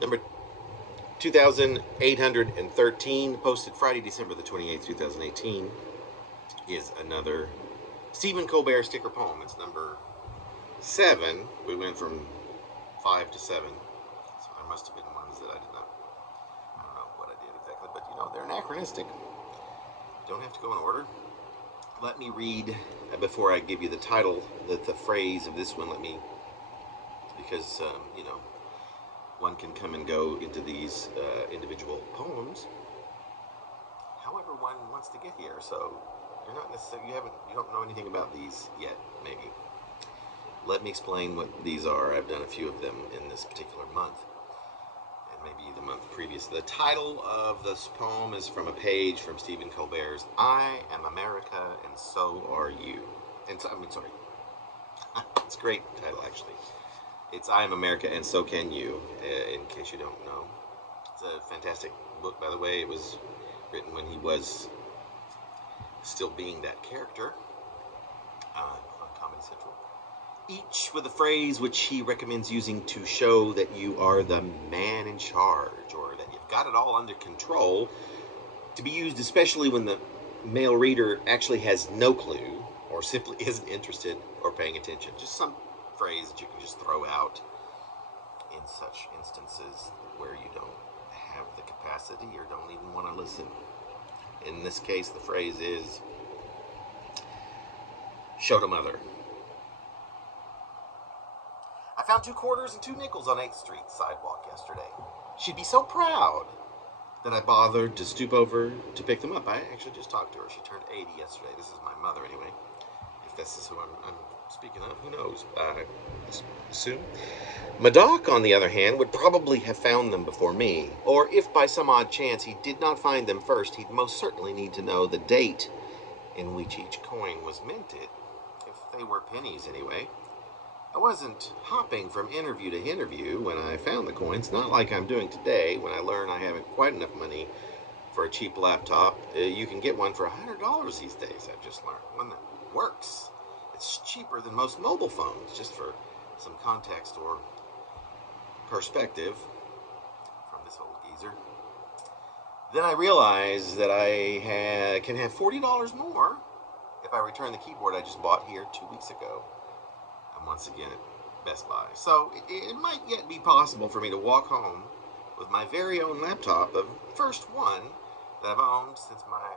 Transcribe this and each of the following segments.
Number 2813, posted Friday, December the 28th, 2018, is another Stephen Colbert sticker poem. It's number 7. We went from 5 to 7. So there must have been ones that I don't know what I did exactly, but they're anachronistic. Don't have to go in order. Let me read, before I give you the title, the phrase of this one, because, one can come and go into these individual poems however one wants to get here. So you're not necessarily, you don't know anything about these yet, maybe. Let me explain what these are. I've done a few of them in this particular month, and maybe the month previous. The title of this poem is from a page from Stephen Colbert's I Am America and So Are You. It's a great title, actually. It's I Am America and So Can You, in case you don't know. It's a fantastic book, by the way. It was written when he was still being that character on Comedy Central. Each with a phrase which he recommends using to show that you are the man in charge, or that you've got it all under control, to be used especially when the male reader actually has no clue or simply isn't interested or paying attention. Just some phrase that you can just throw out in such instances where you don't have the capacity or don't even want to listen. In this case, the phrase is, show to mother. I found 2 quarters and 2 nickels on 8th Street sidewalk yesterday. She'd be so proud that I bothered to stoop over to pick them up. I actually just talked to her. She turned 80 yesterday. This is my mother, anyway. If this is who I'm speaking of, who knows? I assume. Madoc, on the other hand, would probably have found them before me. Or if by some odd chance he did not find them first, he'd most certainly need to know the date in which each coin was minted. If they were pennies, anyway. I wasn't hopping from interview to interview when I found the coins, not like I'm doing today when I learn I haven't quite enough money for a cheap laptop. You can get one for $100 these days, I've just learned. One that works. It's cheaper than most mobile phones, just for some context or perspective from this old geezer. Then I realized that I can have $40 more if I return the keyboard I just bought here 2 weeks ago. I'm once again at Best Buy. So it might yet be possible for me to walk home with my very own laptop, the first one that I've owned since my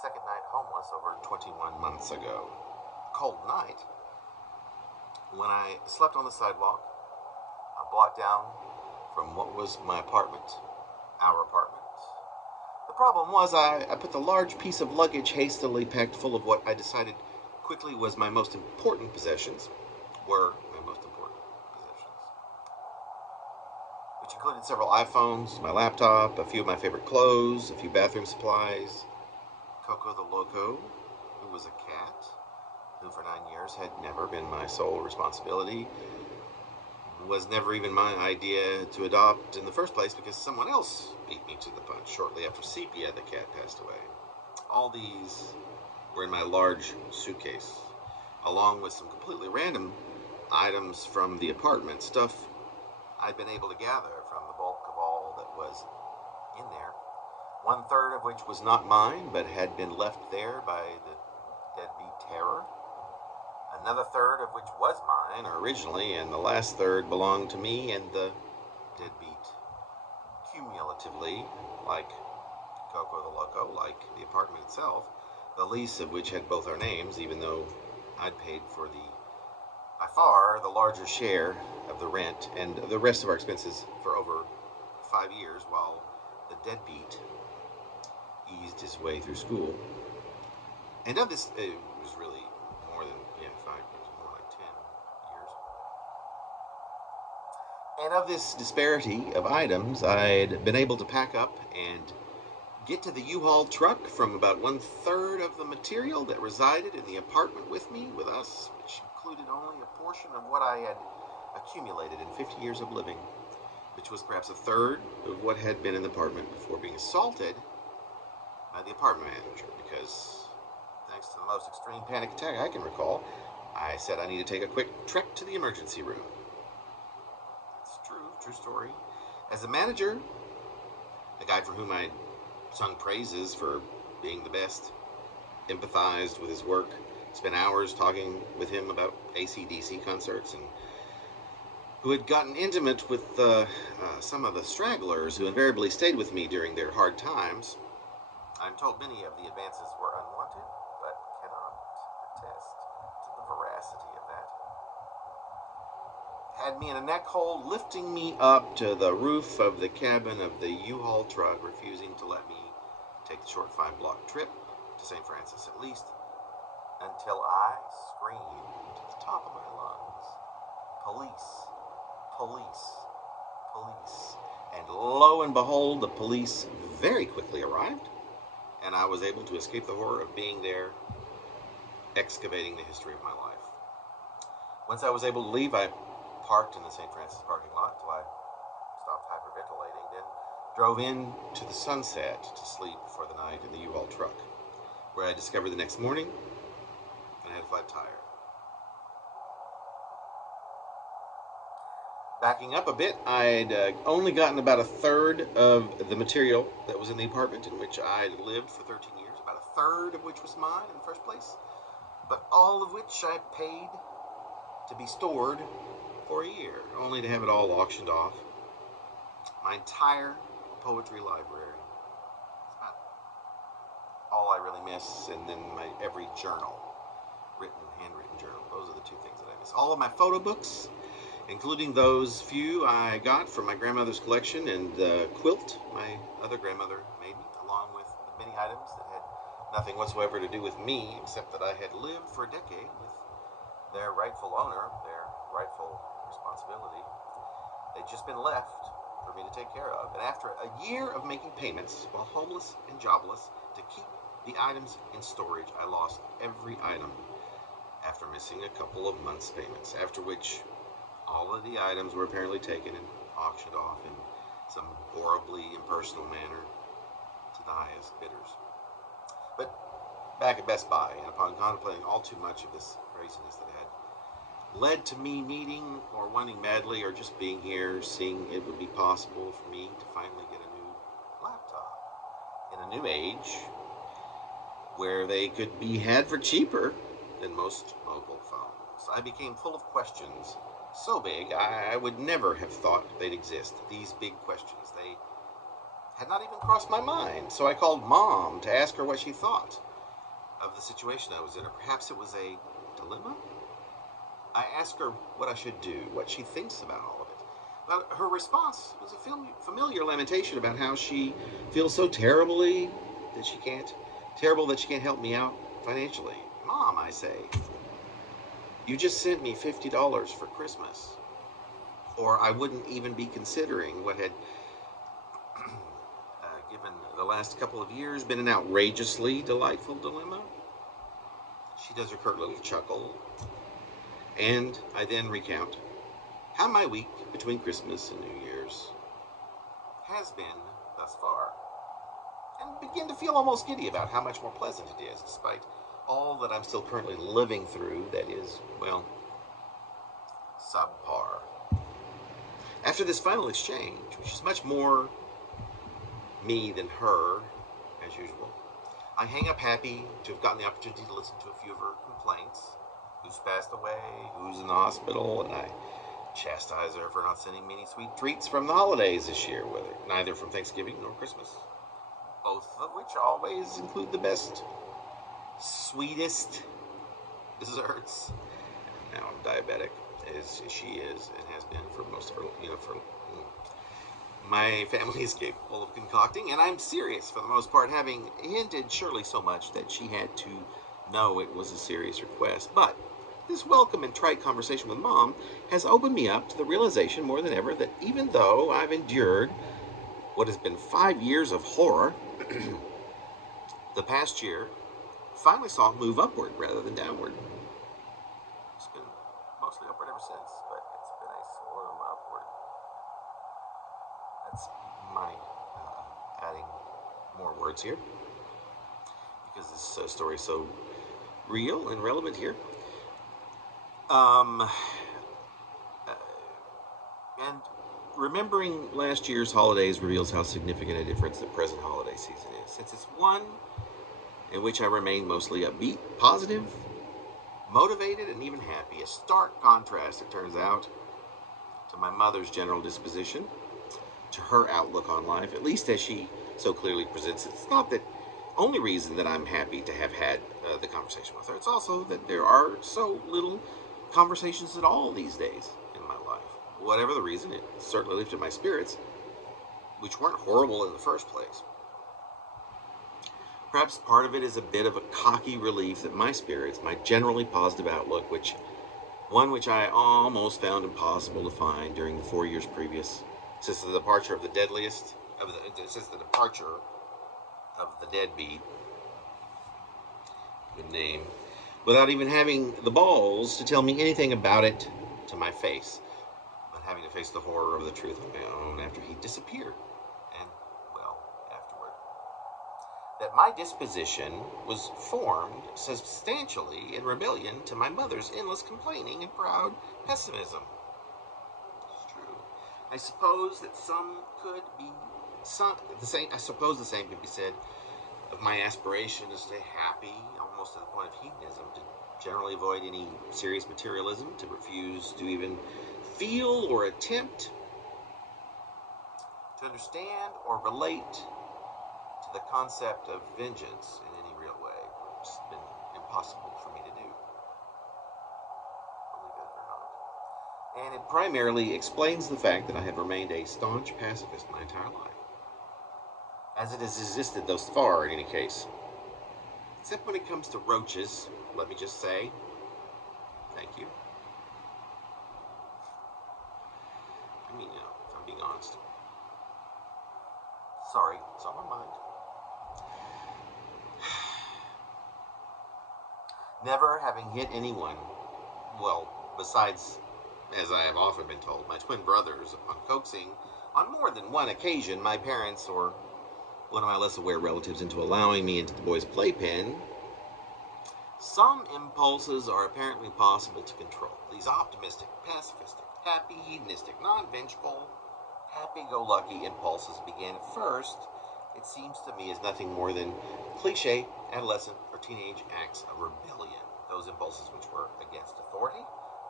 second night homeless over 21 months ago. Cold night, when I slept on the sidewalk, a block down from what was my apartment, our apartment. The problem was I put the large piece of luggage hastily packed full of what I decided quickly was my most important possessions, which included several iPhones, my laptop, a few of my favorite clothes, a few bathroom supplies. Coco the Loco, who was a cat, who for 9 years had never been my sole responsibility, was never even my idea to adopt in the first place because someone else beat me to the punch shortly after Sepia, the cat, passed away. All these were in my large suitcase, along with some completely random items from the apartment, stuff I'd been able to gather from the bulk of all that was in there, 1/3 of which was not mine, but had been left there by the deadbeat terror. Another 1/3 of which was mine originally, and the last 1/3 belonged to me and the deadbeat cumulatively, like Coco the Loco, like the apartment itself, the lease of which had both our names, even though I'd paid for by far the larger share of the rent and the rest of our expenses for over 5 years, while the deadbeat eased his way through school. And of this, it was really more than 5 years, more like 10 years. And of this disparity of items, I'd been able to pack up and get to the U-Haul truck from about 1/3 of the material that resided in the apartment with us, which included only a portion of what I had accumulated in 50 years of living, which was perhaps 1/3 of what had been in the apartment before being assaulted by the apartment manager, because thanks to the most extreme panic attack I can recall, I said I need to take a quick trek to the emergency room. It's true story. As a manager, a guy for whom I sung praises for being the best, empathized with his work, spent hours talking with him about AC/DC concerts, and who had gotten intimate with some of the stragglers who invariably stayed with me during their hard times. I'm told many of the advances were unwanted, but cannot attest to the veracity of that. Had me in a neck hold, lifting me up to the roof of the cabin of the U-Haul truck, refusing to let me take the short 5-block trip to St. Francis at least, until I screamed at the top of my lungs, "Police! Police! Police!" And lo and behold, the police very quickly arrived, and I was able to escape the horror of being there, excavating the history of my life. Once I was able to leave, I parked in the St. Francis parking lot until I stopped hyperventilating, then drove in to the Sunset to sleep for the night in the U-Haul truck, where I discovered the next morning I had a flat tire. Backing up a bit, I'd only gotten about a third of the material that was in the apartment in which I'd lived for 13 years, about a third of which was mine in the first place, but all of which I paid to be stored for a year, only to have it all auctioned off. My entire poetry library. It's about all I really miss, and then my every journal, handwritten journal. Those are the two things that I miss. All of my photo books, including those few I got from my grandmother's collection, and the quilt my other grandmother made me, along with the many items that had nothing whatsoever to do with me, except that I had lived for a decade with their rightful owner, their rightful responsibility. They'd just been left for me to take care of. And after a year of making payments, while homeless and jobless, to keep the items in storage, I lost every item after missing a couple of months' payments, after which all of the items were apparently taken and auctioned off in some horribly impersonal manner to the highest bidders. But back at Best Buy, and upon contemplating all too much of this craziness that had led to me needing or wanting madly, or just being here, seeing it would be possible for me to finally get a new laptop in a new age where they could be had for cheaper than most mobile phones, I became full of questions so big I would never have thought they'd exist. These big questions, they had not even crossed my mind. So I called Mom to ask her what she thought of the situation I was in, or perhaps it was a dilemma. I asked her what I should do, what she thinks about all of it. But her response was a familiar lamentation about how she feels so terrible that she can't help me out financially. Mom, I say, you just sent me $50 for Christmas, or I wouldn't even be considering what had, given the last couple of years, been an outrageously delightful dilemma. She does her curt little chuckle, and I then recount how my week between Christmas and New Year's has been thus far, and begin to feel almost giddy about how much more pleasant it is, despite all that I'm still currently living through that is, well, subpar. After this final exchange, which is much more me than her, as usual, I hang up happy to have gotten the opportunity to listen to a few of her complaints. Who's passed away, who's in the hospital, and I chastise her for not sending me any sweet treats from the holidays this year, neither from Thanksgiving nor Christmas, both of which always include the best, sweetest desserts. Now I'm diabetic, as she is and has been for most of her, my family is capable of concocting, and I'm serious for the most part, having hinted surely so much that she had to know it was a serious request. But this welcome and trite conversation with Mom has opened me up to the realization more than ever that even though I've endured what has been 5 years of horror, the past year finally saw it move upward rather than downward. It's been mostly upward ever since, but it's been a slow upward. That's my adding more words here, because this story is so real and relevant here. And Remembering last year's holidays reveals how significant a difference the present holiday season is, since it's one in which I remain mostly upbeat, positive, motivated, and even happy. A stark contrast, it turns out, to my mother's general disposition, to her outlook on life, at least as she so clearly presents it. It's not the only reason that I'm happy to have had the conversation with her. It's also that there are so little conversations at all these days in my life. Whatever the reason, it certainly lifted my spirits, which weren't horrible in the first place. Perhaps part of it is a bit of a cocky relief that my spirits, my generally positive outlook, which I almost found impossible to find during the 4 years previous, since the departure of the deadbeat, good name, without even having the balls to tell me anything about it to my face, but having to face the horror of the truth on my own after he disappeared, and, well, afterward. That my disposition was formed substantially in rebellion to my mother's endless complaining and proud pessimism. It's true. I suppose the same could be said of my aspiration to stay happy, almost to the point of hedonism, to generally avoid any serious materialism, to refuse to even feel or attempt to understand or relate to the concept of vengeance in any real way. It's been impossible for me to do, believe it or not. And it primarily explains the fact that I have remained a staunch pacifist my entire life, as it has existed thus far in any case. Except when it comes to roaches, let me just say, thank you. I mean, if I'm being honest. Sorry, it's on my mind. Never having hit anyone, well, besides, as I have often been told, my twin brothers, upon coaxing on more than one occasion my parents or one of my less aware relatives into allowing me into the boys' playpen, some impulses are apparently possible to control. These optimistic, pacifistic, happy, hedonistic, non-vengeful, happy-go-lucky impulses began at first, it seems to me, as nothing more than cliche, adolescent, or teenage acts of rebellion. Those impulses which were against authority,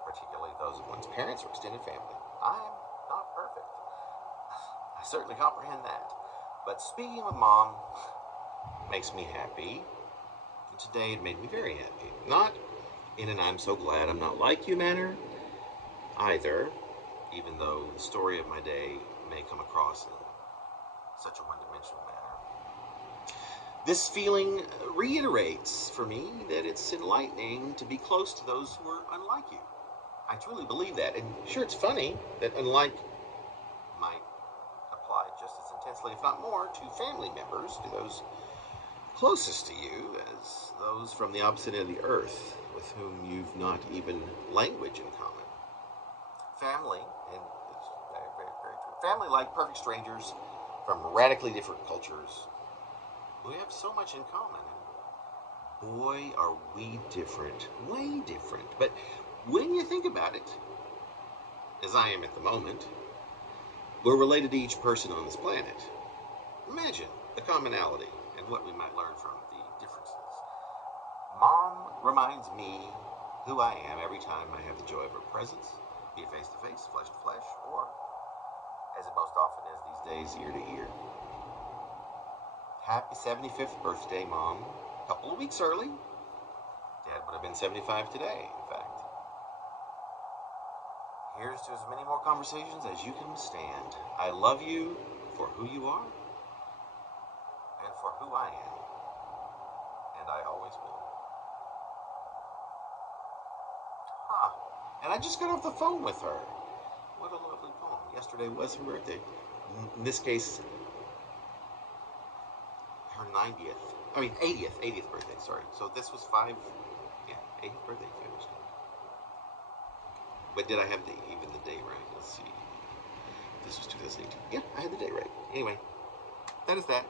particularly those of one's parents or extended family. I'm not perfect. I certainly comprehend that. But speaking with Mom makes me happy. And today it made me very happy. Not in an I'm so glad I'm not like you manner, either, even though the story of my day may come across in such a one-dimensional manner. This feeling reiterates for me that it's enlightening to be close to those who are unlike you. I truly believe that. And sure, it's funny that unlike might apply just as intensely, if not more, to family members, to those closest to you, as those from the opposite end of the earth, with whom you've not even language in common. Family, and it's very, very, very true. Family, like perfect strangers from radically different cultures, we have so much in common. And boy, are we different. Way different. But when you think about it, as I am at the moment, we're related to each person on this planet. Imagine the commonality and what we might learn from the differences. Mom reminds me who I am every time I have the joy of her presence, be it face-to-face, flesh-to-flesh, or, as it most often is these days, ear-to-ear. Happy 75th birthday, Mom. A couple of weeks early. Dad would have been 75 today, in fact. Here's to as many more conversations as you can withstand. I love you for who you are and for who I am. And I always will. And I just got off the phone with her. What a lovely poem. Yesterday was her birthday. In this case, her 80th birthday, sorry. So this was 80th birthday. But did I have even the day right? Let's see. This was 2018. Yeah, I had the day right. Anyway, that is that.